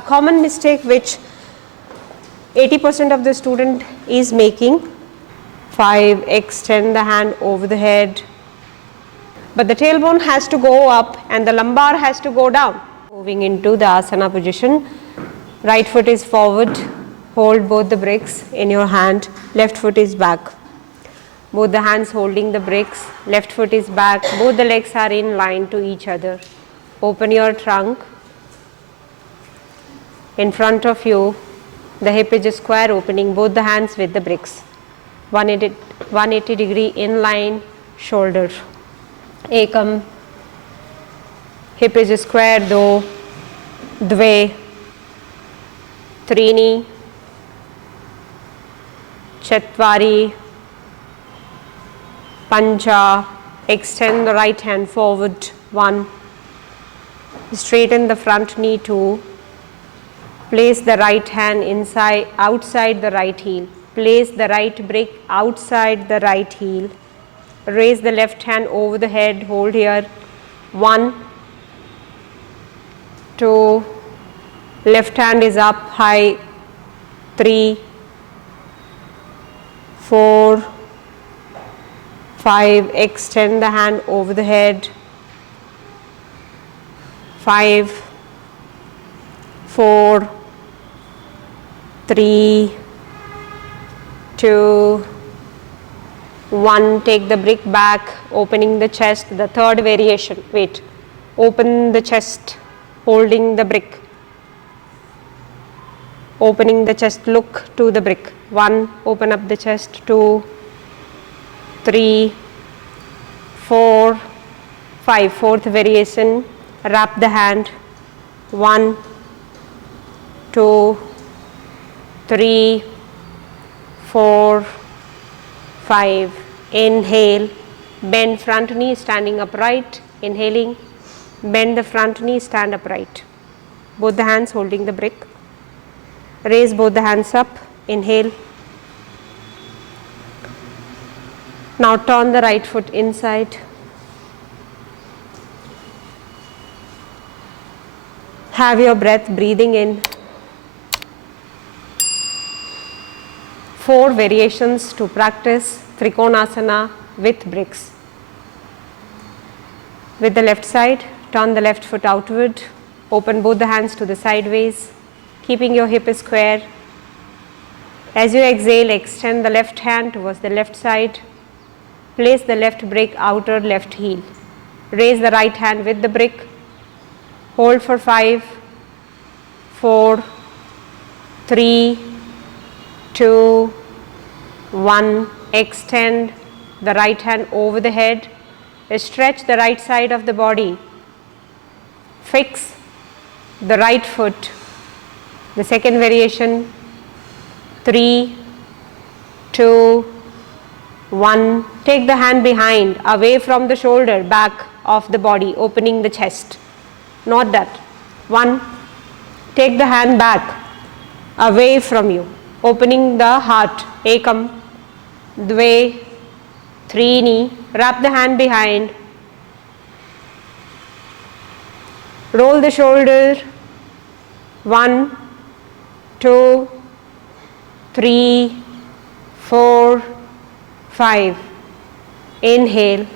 A common mistake which 80% of the student is making. 5, extend the hand over the head, but the tailbone has to go up and the lumbar has to go down. Moving into the asana position, right foot is forward, hold both the bricks in your hand, left foot is back. Both the hands holding the bricks, left foot is back, both the legs are in line to each other. Open your trunk. In front of you, the hip is square, opening both the hands with the bricks. 180 degree inline shoulder. Ekam. Hip is square, do, dve, trini, chatvari, pancha. Extend the right hand forward, 1. Straighten the front knee, 2. Place the right hand outside the right heel. Place the right brick outside the right heel. Raise the left hand over the head, hold here, 1, 2, left hand is up high, 3, 4, 5, extend the hand over the head, 5, 4, 3, 2, 1. Take the brick back, opening the chest, the third variation. Wait, open the chest, holding the brick, opening the chest, look to the brick. 1, open up the chest, 2, 3, 4, 5. Fourth variation, wrap the hand, 1, 2, 3, 4, 5. Inhale, bend front knee, standing upright. Inhaling, bend the front knee, stand upright. Both the hands holding the brick. Raise both the hands up. Inhale. Now turn the right foot inside. Have your breath, breathing in. 4 variations to practice Trikonasana with bricks. With the left side, turn the left foot outward, open both the hands to the sideways, keeping your hip square. As you exhale, extend the left hand towards the left side, place the left brick outer left heel. Raise the right hand with the brick, hold for 5, 4, 3, 2, 1. Extend the right hand over the head, stretch the right side of the body, fix the right foot. The second variation, 3, 2, 1. Take the hand behind, away from the shoulder, back of the body, opening the chest. Not that. 1. Take the hand back, away from you, opening the heart. Ekam, dve, trini. Wrap the hand behind. Roll the shoulder. 1, 2, 3, 4, 5. Inhale.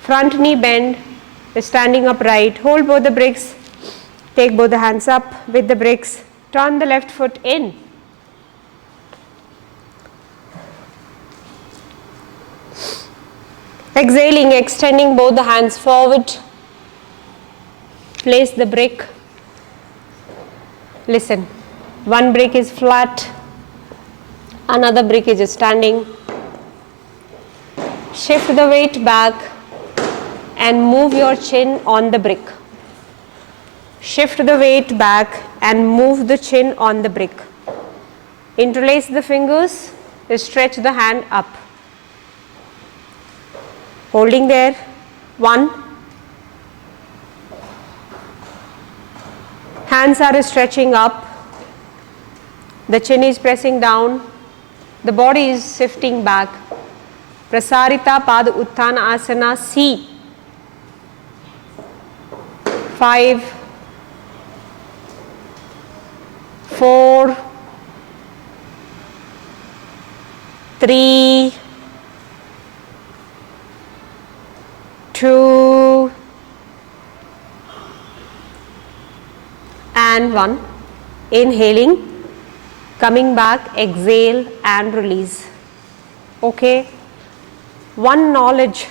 Front knee bend, standing upright. Hold both the bricks. Take both the hands up with the bricks. Turn the left foot in. Exhaling, extending both the hands forward. Place the brick. Listen, one brick is flat, another brick is standing. Shift the weight back and move your chin on the brick. Shift the weight back and move the chin on the brick. Interlace the fingers, stretch the hand up. Holding there, 1. Hands are stretching up, the chin is pressing down, the body is shifting back. Prasarita Pad Utthana Asana C. 5, 4, 3, 2, and 1. Inhaling, coming back, exhale and release. Okay. One knowledge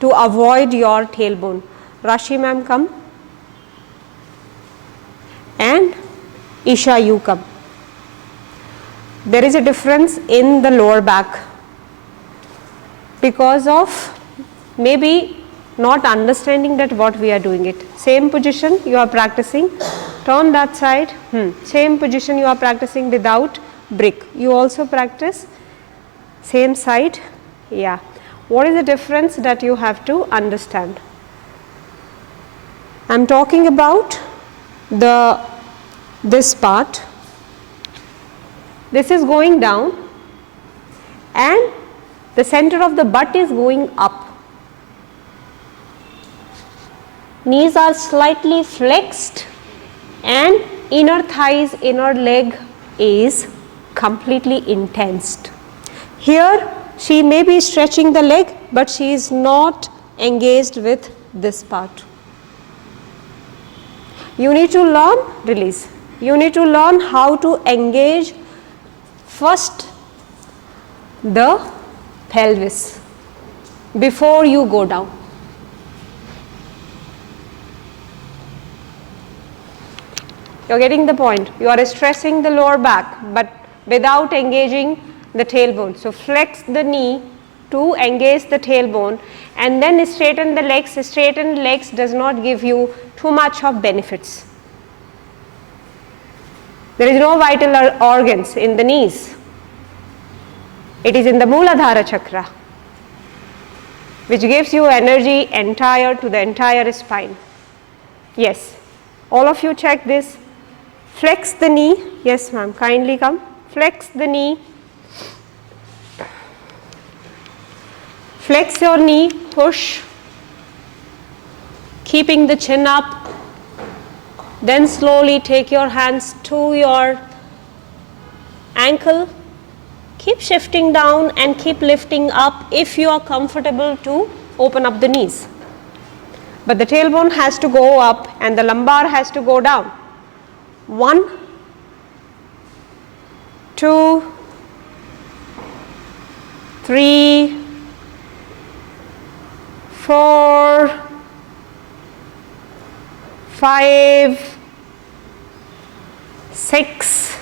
to avoid your tailbone. Rashi ma'am, come. And Isha, you come. There is a difference in the lower back because of maybe not understanding that what we are doing it. Same position you are practicing, turn that side, same position you are practicing without brick. You also practice same side, yeah. What is the difference that you have to understand? I am talking about this part. This is going down and the center of the butt is going up. Knees are slightly flexed and inner thighs, inner leg is completely intensed. Here she may be stretching the leg, but she is not engaged with this part. You need to learn, release. You need to learn how to engage first the pelvis before you go down. You are getting the point. You are stressing the lower back, but without engaging the tailbone. So flex the knee to engage the tailbone and then straighten the legs. Straightened legs does not give you too much of benefits. There is no vital organs in the knees. It is in the Mooladhara chakra, which gives you energy to the entire spine. Yes, all of you check this. Flex the knee. Yes ma'am, kindly come. Flex the knee. Flex your knee, push, keeping the chin up. Then slowly take your hands to your ankle. Keep shifting down and keep lifting up if you are comfortable to open up the knees. But the tailbone has to go up and the lumbar has to go down. 1, 2, 3, 4, 5, 6,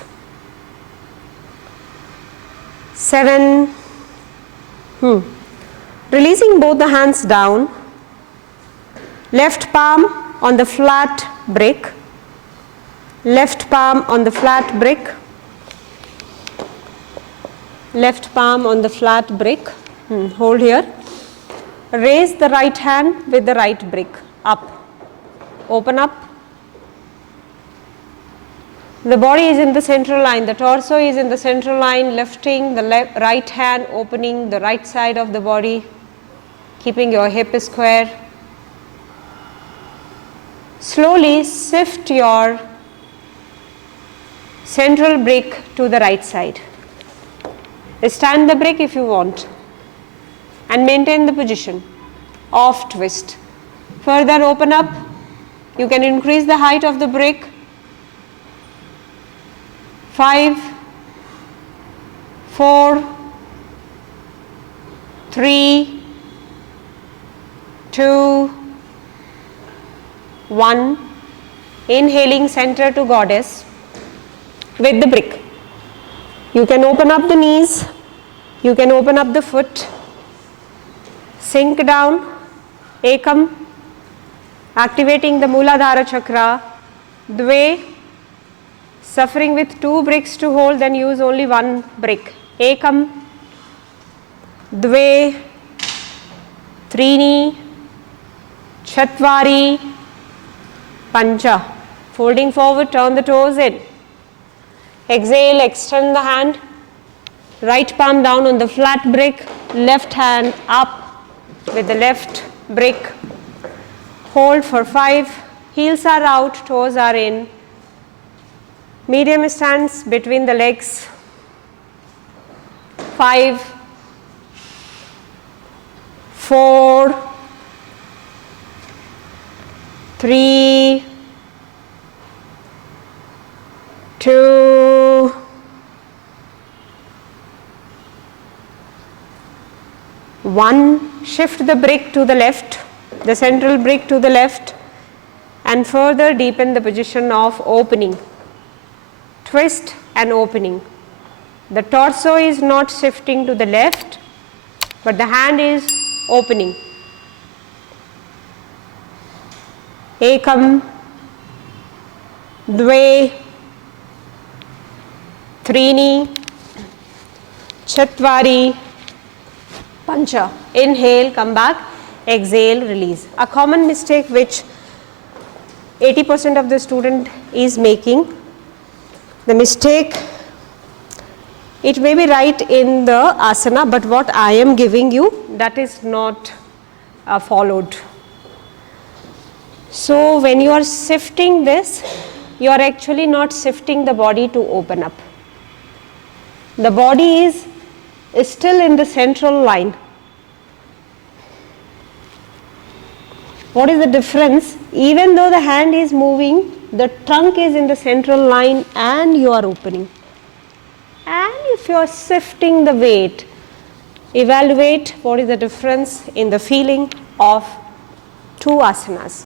7. Releasing both the hands down. Left palm on the flat brick. Left palm on the flat brick. Left palm on the flat brick. Hold here. Raise the right hand with the right brick up. Open up. The body is in the central line. The torso is in the central line. Lifting the right hand, opening the right side of the body. Keeping your hip square. Slowly shift your central brick to the right side. Stand the brick if you want and maintain the position. Off twist. Further open up. You can increase the height of the brick. 5, 4, 3, 2, 1. Inhaling center to goddess with the brick. You can open up the knees. You can open up the foot. Sink down. Ekam. Activating the Mooladhara chakra. Dve. Suffering with 2 bricks to hold, then use only 1 brick. Ekam. Dve. Trini. Chatvari. Pancha. Folding forward, turn the toes in. Exhale, extend the hand. Right palm down on the flat brick. Left hand up with the left brick. Hold for 5. Heels are out, toes are in. Medium stance between the legs. 5, 4, 3, 2, 1. Shift the brick to the left, the central brick to the left, and further deepen the position of opening. Twist and opening. The torso is not shifting to the left, but the hand is opening. Ekam, Dve, Trini, Chatvari, Pancha. Inhale, come back, exhale, release. A common mistake which 80% of the student is making, the mistake, it may be right in the asana, but what I am giving you, that is not followed. So when you are shifting this, you are actually not shifting the body to open up. The body is still in the central line. What is the difference? Even though the hand is moving, the trunk is in the central line and you are opening. And if you are shifting the weight, evaluate what is the difference in the feeling of two asanas.